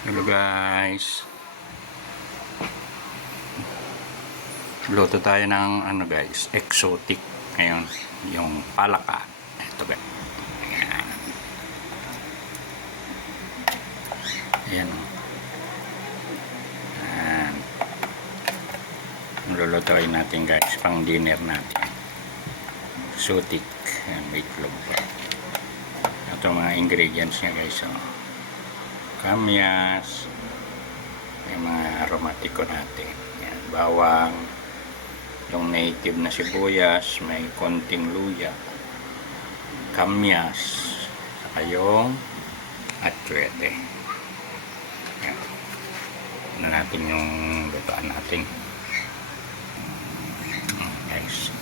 Hello guys, luto tayo ng guys, exotic ngayon, yung palaka. Ito guys, ayan, ayan. Lulutuin natin guys, pang dinner natin, exotic. Ayan, may itlog pa. Ito mga ingredients niya guys, kamyas, yung mga aromatiko natin. Ayan, bawang, yung native na sibuyas, may konting luya, kamyas, saka yung atsuete. Ayan. Ano natin yung lutoan natin. Guys.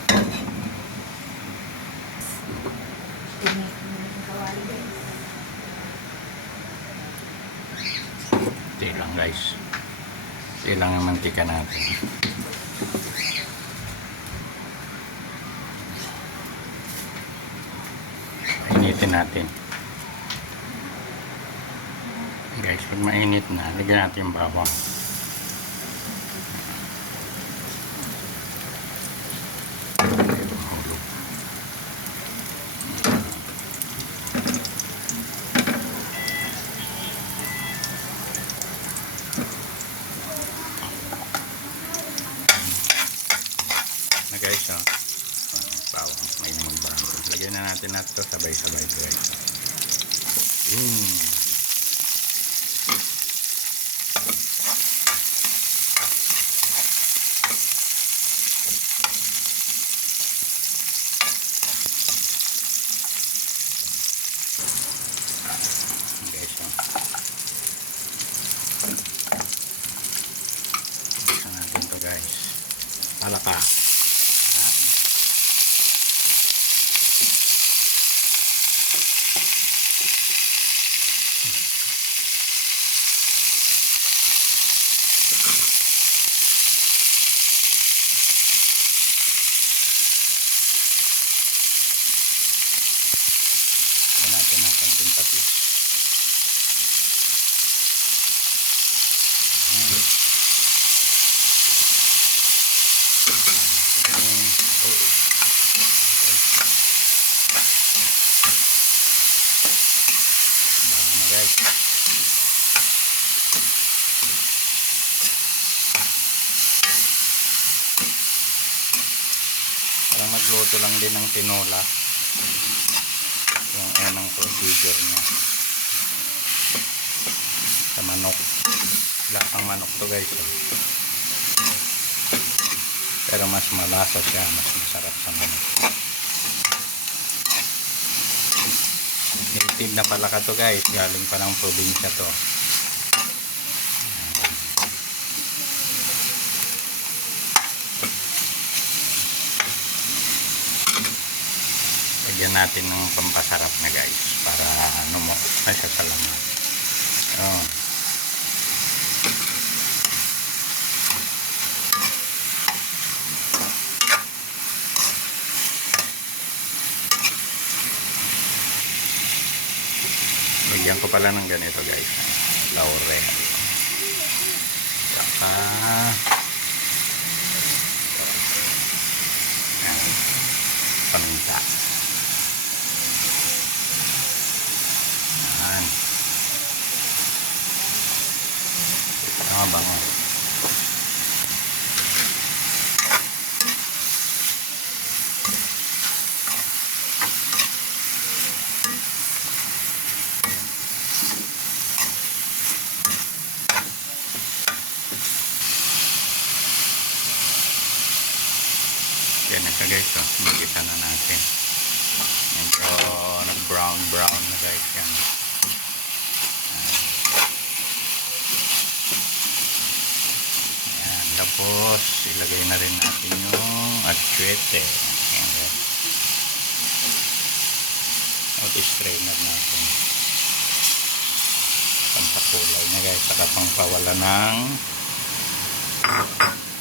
Ito lang guys. Ito lang ang mantika natin. Initin natin. Guys, pag mainit na, lagyan natin yung bawang. Na guys, bawang, may bawang. Lagyan na natin ito sabay-sabay guys. Guys, natin to guys. Palaka. Natin ang konting patis. Guys, parang magluto lang din ng tinola. Yung anong procedure niya sa manok. Lasang manok to guys, pero mas malasa siya, mas masarap sa manok. Native na palaka to guys, galing pa ng probinsya to. Lagyan natin ng pampasarap na guys, para numok na siya sa laman. Lagyan ko pala ng ganito guys, laurel, saka paminta. Bango. Yan na siya guys, makita na natin. Medyo nag-brown na guys yan. Tapos ilagay na rin natin yung atsuete. Strainer natin. Pampakulay na guys, saka pangpawala ng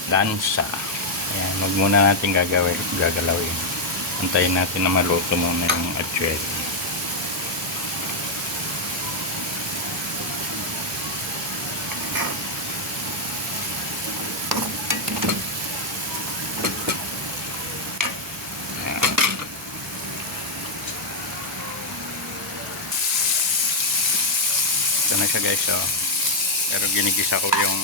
lansa. Ayan, huwag muna natin gagalawin. Antayin natin na maluto muna yung atsuete. Ito na siya guys, oh. Pero ginigisa ko yung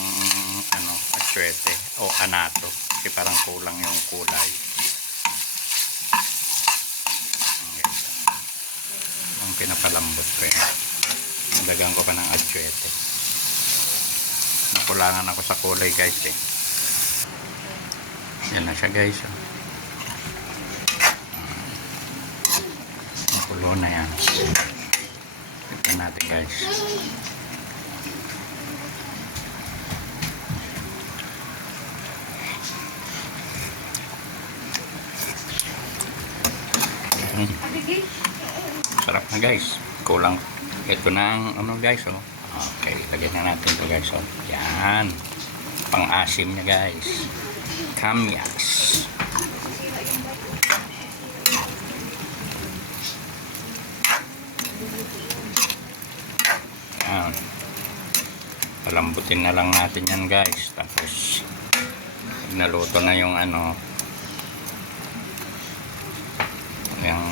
atswete o anato kasi parang kulang yung kulay. Ang pinapalambot ko yun. Nadagan ko pa ng atswete. Nakulangan ako sa kulay guys eh. Yan na siya guys, oh. Nakulo na yan. Tignan natin guys. Sarap na guys. Kulang. Ito na ang guys, oh. Okay, lagyan na natin ito guys, oh. Yan. Pang-asim niya guys. Kamyas. Yan. Palambutin na lang natin yan guys. Tapos naluto na yung yung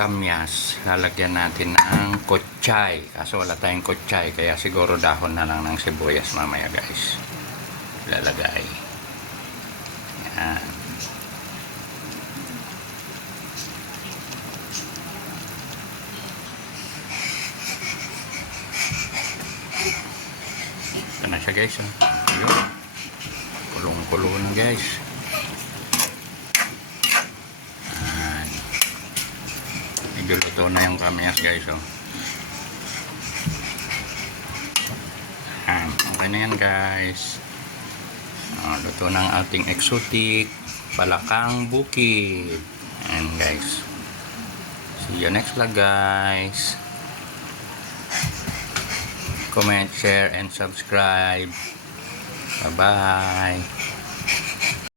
kamyas, lalagyan natin ng kutchay. Kaso wala tayong kutchay, kaya siguro dahon na lang ng sibuyas mamaya guys. Lalagay. Yan. Ito na siya guys, oh. Ayun. Kulong-kulo na guys. Luto na yung kamyas guys, oh. Okay na yan guys. Luto ng ating exotic balakang bukid. And guys, see you next vlog guys. Comment, share and subscribe. Bye bye.